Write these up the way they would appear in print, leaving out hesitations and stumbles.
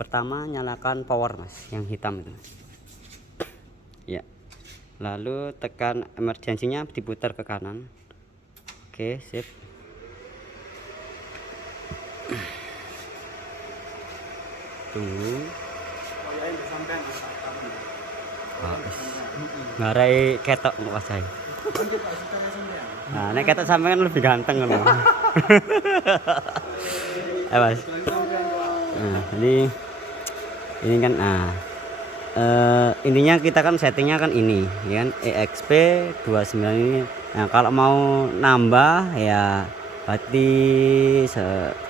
Pertama nyalakan power mas, yang hitam itu ya, lalu tekan emergensinya, diputar ke kanan. Oke, sip. Tunggu. Ngarai ketok nggak saya. Nah, nek ketok sampean lebih ganteng loh. Mas. Nah, jadi ini kan intinya kita kan settingnya kan ini ya kan, EXP 29 ini. Nah, kalau mau nambah ya berarti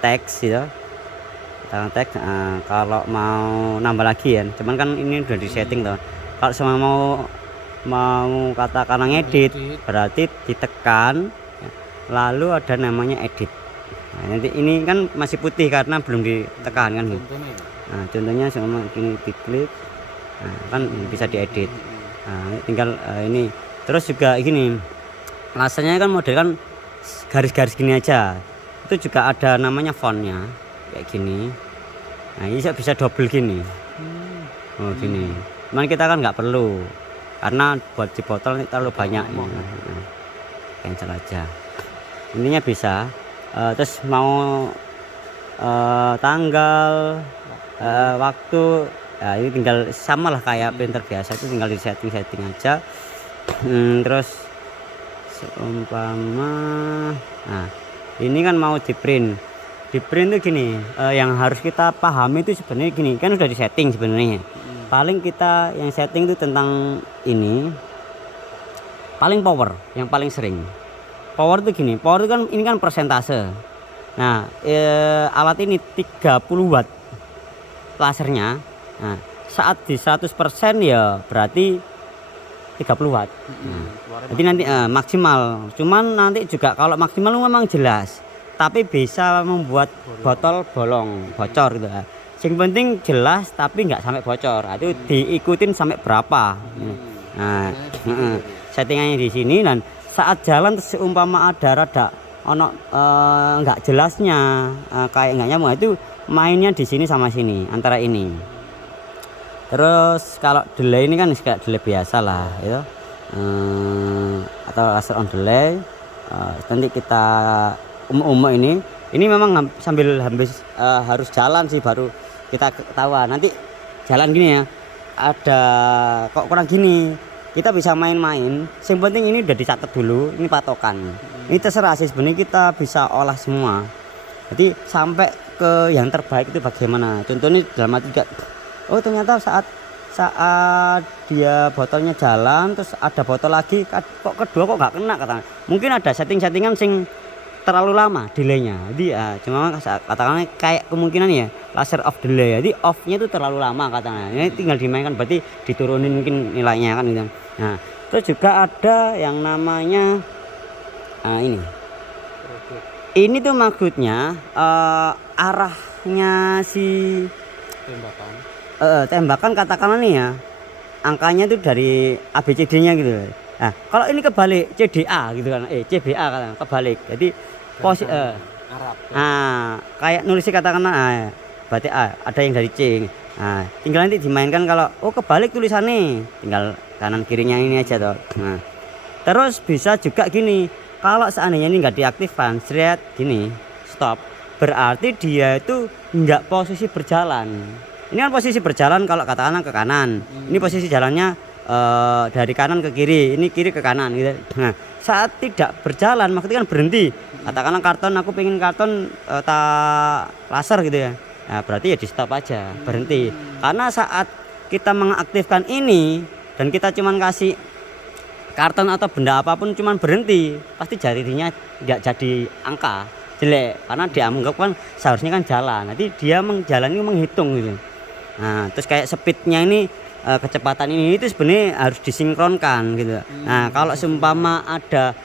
teks ya, teks. Kalau mau nambah lagi ya, cuman kan ini udah di setting toh. Kalau semua mau katakan ngedit berarti ditekan ya, lalu ada namanya edit. Nah, nanti ini kan masih putih karena belum ditekan kan. Nah, contohnya sama gini, diklik. Nah, kan bisa diedit. Nah, tinggal ini. Terus juga gini, lasernya kan model kan garis-garis gini aja. Itu juga ada namanya fontnya kayak gini. Nah, ini bisa double gini. Oh gini. Cuman kita kan nggak perlu karena buat di botol ini terlalu banyak. Nah, cancel aja. Intinya bisa. Terus mau tanggal, waktu, ya ini tinggal sama lah kayak printer biasa, itu tinggal di setting aja. Terus seumpama, nah ini kan mau di print tuh gini, yang harus kita pahami itu sebenarnya gini, kan udah di setting sebenarnya. Paling kita yang setting itu tentang ini, paling power yang paling sering. Power itu gini, power itu kan ini kan persentase. Nah, alat ini 30 watt lasernya. Nah, saat di 100% ya berarti 30 watt. Nah, jadi nanti maksimal. Cuman nanti juga kalau maksimal memang jelas, tapi bisa membuat botol bolong, bocor gitu. Yang penting jelas tapi nggak sampai bocor. Nah, itu diikutin sampai berapa. Nah, settingannya di sini. Dan saat jalan seumpama ada rada ono nggak jelasnya, kayak nggak nyambung, itu mainnya di sini sama sini, antara ini. Terus kalau delay ini kan kayak delay biasa lah itu, atau laser on delay. Nanti kita ini memang sambil harus jalan sih baru kita ketahuan. Nanti jalan gini ya, ada kok kurang gini, kita bisa main-main. Yang penting ini udah dicatat dulu, ini patokan. Ini terserah sih sebenarnya, kita bisa olah semua. Jadi sampai ke yang terbaik itu bagaimana. Contohnya dalam arti juga, oh ternyata saat dia botolnya jalan, terus ada botol lagi, kok kedua kok nggak kena katanya. Mungkin ada settingan sing terlalu lama delaynya. Jadi cuma katakanlah kayak kemungkinan ya laser off delay. Jadi off-nya itu terlalu lama katanya. Ini tinggal dimainkan, berarti diturunin mungkin nilainya kan gitu. Nah, terus juga ada yang namanya ini tuh maksudnya arahnya si tembakan katakanlah nih ya, angkanya tuh dari ABCD-nya gitu. Nah, kalau ini kebalik CDA gitu kan, CBA kan kebalik. Jadi posisi Arab. Kayak nulisnya katakanlah berarti ada yang dari C. Nah, tinggal nanti dimainkan kalau kebalik tulisannya, tinggal kanan kirinya ini aja toh. Nah, terus bisa juga gini, kalau seandainya ini nggak diaktifkan, seret gini, stop, berarti dia itu nggak posisi berjalan. Ini kan posisi berjalan kalau katakanlah ke kanan. Ini posisi jalannya dari kanan ke kiri, ini kiri ke kanan gitu. Nah, saat tidak berjalan maksudnya kan berhenti. Katakanlah karton, aku pengen karton laser gitu ya. Nah, berarti ya di stop aja, berhenti. Karena saat kita mengaktifkan ini dan kita cuman kasih karton atau benda apapun cuman berhenti, pasti jadinya nggak jadi angka, jelek. Karena dia menganggap kan seharusnya kan jalan. Nanti dia menjalani menghitung gitu. Nah, terus kayak speednya ini, kecepatan ini itu sebenarnya harus disinkronkan gitu. Nah, kalau seumpama ada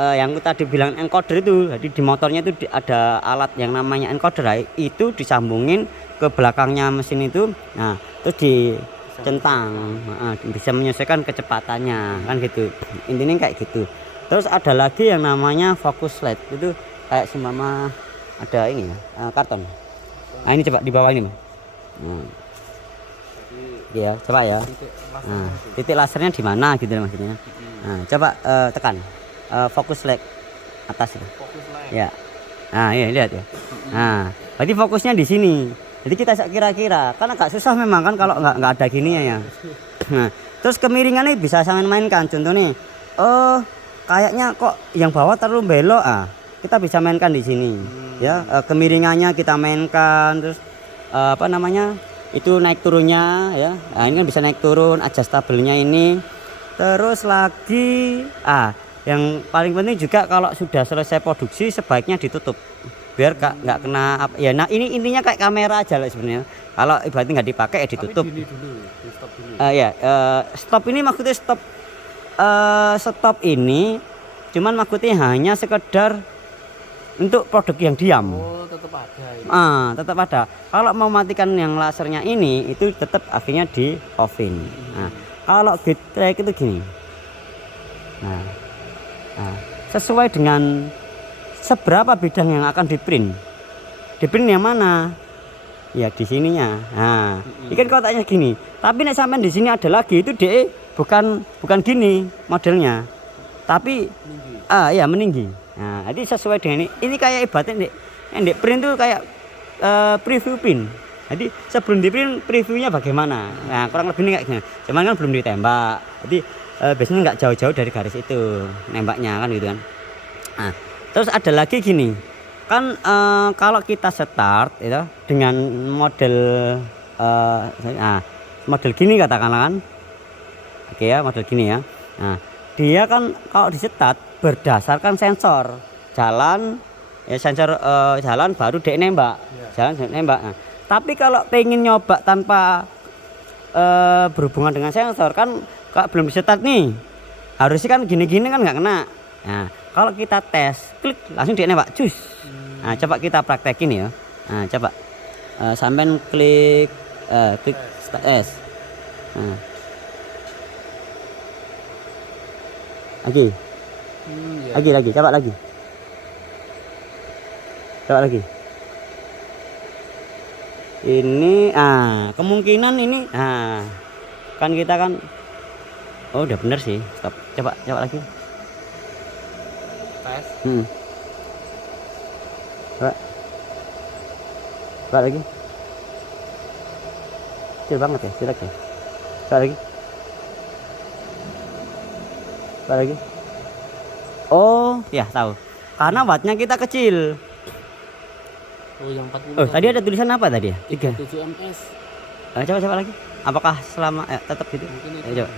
yang tadi bilang encoder itu, jadi di motornya itu ada alat yang namanya encoder, itu disambungin ke belakangnya mesin itu. Nah, terus dicentang, bisa menyesuaikan kecepatannya kan gitu. Intinya kayak gitu. Terus ada lagi yang namanya focus light, itu kayak seumpama ada ini ya, karton. Nah, ini coba di bawah ini, Mas. Jadi ya coba ya. titik lasernya Nah, itu. titik lasernya di mana gitu maksudnya. Nah, coba tekan fokus like atas itu. Fokus lain. Ya. Nah, iya lihat ya. Nah, berarti fokusnya di sini. Jadi kita kira-kira kan agak susah memang kan kalau nggak ada gininya ya. Nah, terus kemiringannya bisa sampean mainkan. Contoh nih, oh kayaknya kok yang bawah terlalu belok, kita bisa mainkan di sini. Ya, kemiringannya kita mainkan, terus apa namanya itu naik turunnya ya. Nah, ini kan bisa naik turun, adjustable-nya ini. Terus lagi, yang paling penting juga kalau sudah selesai produksi sebaiknya ditutup biar nggak kena apa ya. Nah ini intinya kayak kamera aja lah sebenarnya. Kalau ibaratnya nggak dipakai ya ditutup. Tapi di stop dulu. Ya, stop ini maksudnya stop ini cuman maksudnya hanya sekedar untuk produk yang diam. Oh, tetap ada ini. Tetap ada. Kalau mau matikan yang lasernya ini itu tetap akhirnya di offin. Nah, kalau gate track itu gini. Nah, sesuai dengan seberapa bidang yang akan diprint. Diprint yang mana? Ya di sininya. Nah, ini kan kotaknya gini. Tapi nek sampean di sini ada lagi itu DE bukan gini modelnya. Tapi Meninggi. ya meninggi. Nah, jadi sesuai dengan ini. Ini kayak ibaratnya di print tuh kayak preview print. Jadi sebelum di print previewnya bagaimana? Nah, kurang lebih ini kayak gini. Cuman kan belum ditembak. Jadi biasanya nggak jauh-jauh dari garis itu nembaknya kan gitu kan. Nah, terus ada lagi gini. Kan kalau kita start itu dengan model model gini katakanlah kan. Oke ya, model gini ya. Nah, dia kan kalau disetat berdasarkan sensor jalan ya, sensor jalan baru dia nembak. Jalan nembak. Nah, tapi kalau pengen nyoba tanpa berhubungan dengan sensor kan kalau belum disetat nih. Harusnya kan gini-gini kan nggak kena. Nah, kalau kita tes klik langsung dia nembak cus. Nah, coba kita praktekin ya. Nah, coba sampean klik S. Nah. Lagi, coba lagi. Coba lagi. Ini kemungkinan ini kan kita kan udah bener sih. Stop. Coba lagi. Tes. Coba lagi. Kecil banget ya, silak ya. Coba lagi. Coba lagi. Oh, ya tahu. Karena wattnya kita kecil. Oh, yang 40. Oh, tadi ada tulisan apa tadi ya? 3. 7 ms. Coba lagi. Apakah selama tetap gitu? Mungkin itu. Coba.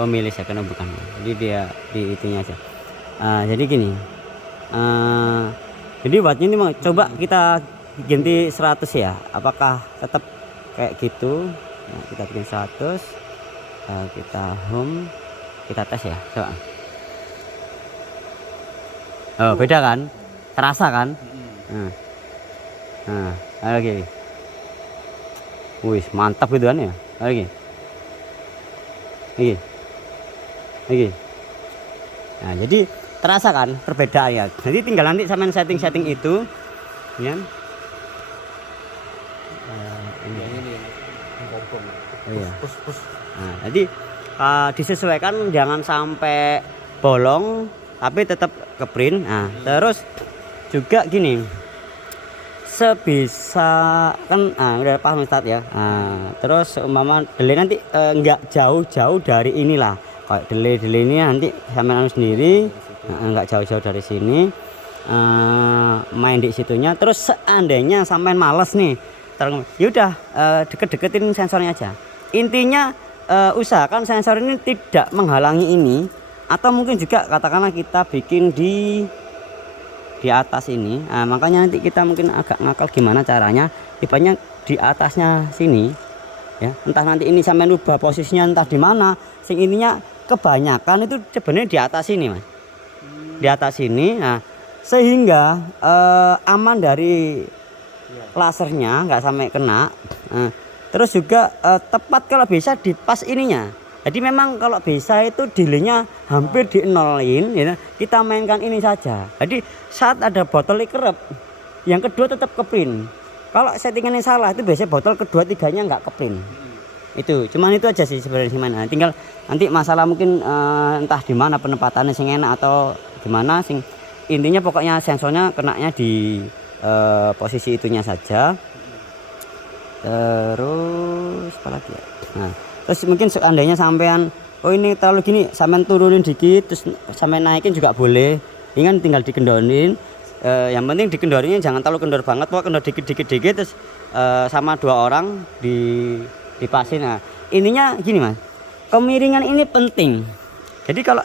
Oh milisecond bukan. Jadi dia di itunya aja. Jadi gini. Jadi wattnya ini coba kita ganti 100 ya. Apakah tetap kayak gitu? Nah, kita bikin 100. Kita home. Kita tes ya. Coba. Oh, beda kan? Terasa kan? Lagi. Wih, mantap gitu kan ya. Lagi. Nah, jadi terasa kan perbedaannya. Jadi tinggal nanti sama setting itu, ya. Ini kompong. Oh iya. Pus. Nah, jadi disesuaikan jangan sampai bolong tapi tetap ke print. Nah, terus juga gini. Sebisa kan udah paham Ustaz ya. Terus umpama delay nanti enggak jauh-jauh dari inilah. Kayak delay ini nanti sama sendiri, enggak jauh-jauh dari sini. Main di situnya. Terus seandainya sampai males nih, yaudah deket-deketin sensornya aja. Intinya usahakan sensor ini tidak menghalangi ini, atau mungkin juga katakanlah kita bikin di atas ini. Makanya nanti kita mungkin agak ngakal gimana caranya, ibaratnya di atasnya sini ya, entah nanti ini sampai rubah posisinya entah di mana, sing ininya kebanyakan itu sebenarnya di atas ini Mas, di atas ini. Nah, sehingga aman dari lasernya nggak sampai kena. Terus juga tepat kalau bisa di pas ininya. Jadi memang kalau bisa itu delaynya hampir di nolin ya, kita mainkan ini saja. Jadi saat ada botol kerep, yang kedua tetap ke print. Kalau settingannya salah itu biasanya botol kedua tiganya nggak keprint. Itu cuman itu aja sih sebenarnya sih, nah, tinggal nanti masalah mungkin entah di mana penempatannya sing enak atau gimana sing, intinya pokoknya sensornya kenanya di posisi itunya saja. Terus apa lagi ya, nah terus mungkin seandainya sampean oh ini terlalu gini, sampean turunin dikit terus sampean naikin juga boleh, ini kan tinggal dikendorin. Yang penting dikendorinya jangan terlalu kendor banget, pokoknya kendor dikit terus sama 2 orang dipasin. Nah intinya gini mas, kemiringan ini penting. Jadi kalau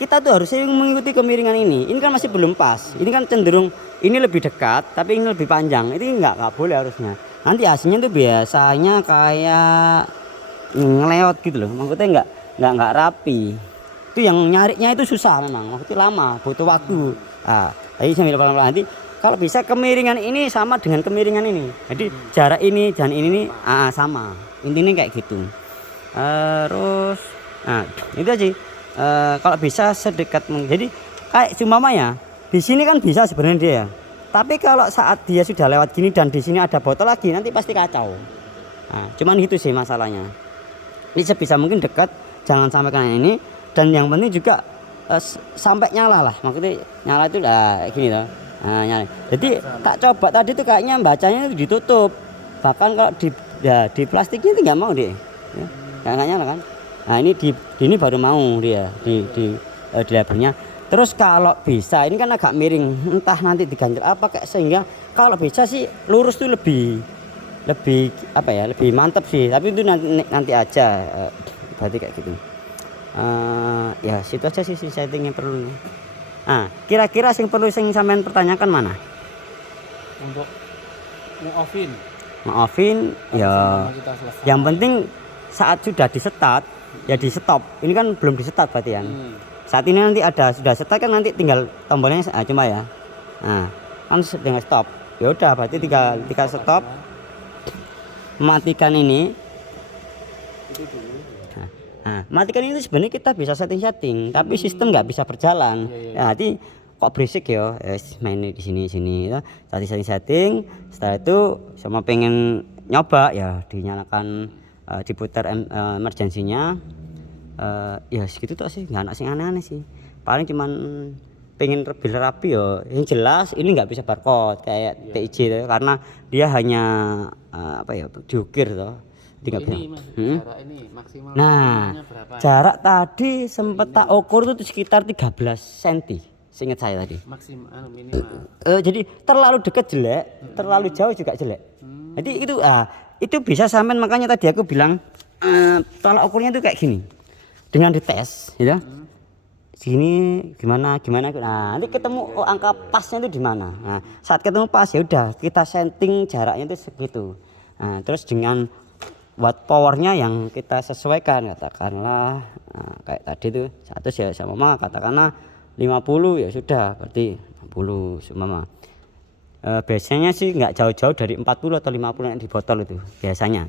kita tuh harusnya mengikuti kemiringan ini kan masih belum pas, ini kan cenderung ini lebih dekat tapi ini lebih panjang, ini nggak boleh harusnya. Nanti hasilnya tuh biasanya kayak ngeleot gitu loh, maksudnya nggak rapi. Itu yang nyarinya itu susah memang, maksudnya lama, butuh waktu. Jadi sambil pelan-pelan nanti kalau bisa kemiringan ini sama dengan kemiringan ini, jadi jarak ini dan ini sama, intinya kayak gitu. Terus itu aja. Kalau bisa sedekat mungkin, jadi kayak sumamanya di sini kan bisa sebenarnya dia ya, tapi kalau saat dia sudah lewat gini dan di sini ada botol lagi nanti pasti kacau. Cuman gitu sih masalahnya, ini sebisa mungkin dekat, jangan sampai kena ini, dan yang penting juga sampai nyala lah, maksudnya nyala itu gini loh. Nyala. Jadi tak coba tadi tuh kayaknya bacanya itu ditutup, bahkan kalau di plastiknya itu nggak mau deh, ya, nggak nyala kan. Nah ini baru mau dia di labelnya. Terus kalau bisa ini kan agak miring, entah nanti diganjel apa kayak, sehingga kalau bisa sih lurus tuh lebih apa ya, lebih mantap sih, tapi itu nanti aja, berarti kayak gitu. Ya situ aja sih setting yang perlu. Kira-kira sing perlu sing sampean pertanyakan mana? Untuk Maafin ya, yang penting saat sudah di-start ya di stop. Ini kan belum di-start berarti kan. Saat ini nanti ada sudah start kan, nanti tinggal tombolnya cuma ya. Kan dengan stop. Ya udah berarti tinggal stop. Matikan ini. Matikan ini sebenarnya kita bisa setting, tapi sistem nggak bisa berjalan. Ya, nanti kok berisik ya, main di sini ya. Tadi setting. Setelah itu sama pengen nyoba ya dinyalakan, diputar emergensinya. Ya segitu tuh sih, nggak sing aneh-aneh sih. Paling cuman pengen lebih rapi ya. Yang jelas ini nggak bisa barcode kayak TIJ tuh, karena dia hanya apa ya, diukir tuh. Tinggal jarak ini maksimal. Nah, berapa? Jarak tadi sempat tak ukur tuh sekitar 13 cm. Seingat saya tadi. Maksimal minimal. Jadi terlalu dekat jelek, terlalu jauh juga jelek. Jadi itu bisa sampean, makanya tadi aku bilang tolak ukurnya tuh kayak gini. Dengan dites, ya. Sini gimana. Nah, nanti ketemu angka pasnya itu di mana. Nah, saat ketemu pas ya udah kita setting jaraknya itu segitu. Nah, terus dengan watt powernya yang kita sesuaikan, katakanlah kayak tadi tuh 100 ya sama katakanlah 50 ya sudah, berarti 60 sama. Biasanya sih nggak jauh-jauh dari 40 atau 50 yang di botol itu biasanya.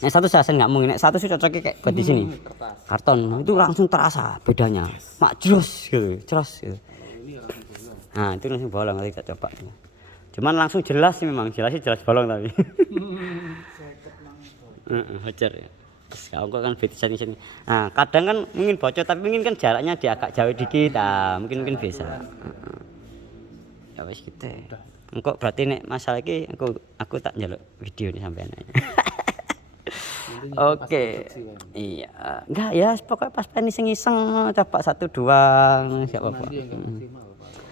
Nek 100 saya nggak mungkin, nek 100 sih cocoknya kayak buat di sini. Karton itu langsung terasa bedanya. Mak jelas gitu. Nah, itu langsung bolong, nanti kita coba. Cuman langsung jelas sih, memang jelas bolong tapi. Hajar ya. Kalau kan beda setting. Nah, kadang kan mungkin bocor, tapi mungkin kan jaraknya di agak jauh dikit. Mungkin bisa. Ya wis gitu. Engko berarti nek masalah iki aku tak njaluk video ini sampean. Oke. Iya. Enggak ya, pokoknya pas finishing iseng coba 1 2 enggak apa-apa.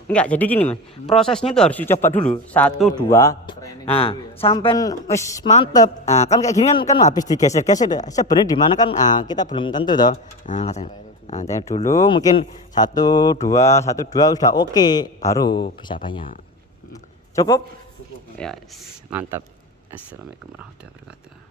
Enggak, jadi gini Mas. Prosesnya itu harus dicoba dulu 1 2. Sampai wis mantep. Kan kayak gini kan habis digeser-geser. Sebenarnya di mana kan kita belum tentu toh. Katanya dulu mungkin 1 2 sudah oke, baru bisa banyak. Cukup? Ya, mantap. Assalamualaikum warahmatullahi wabarakatuh.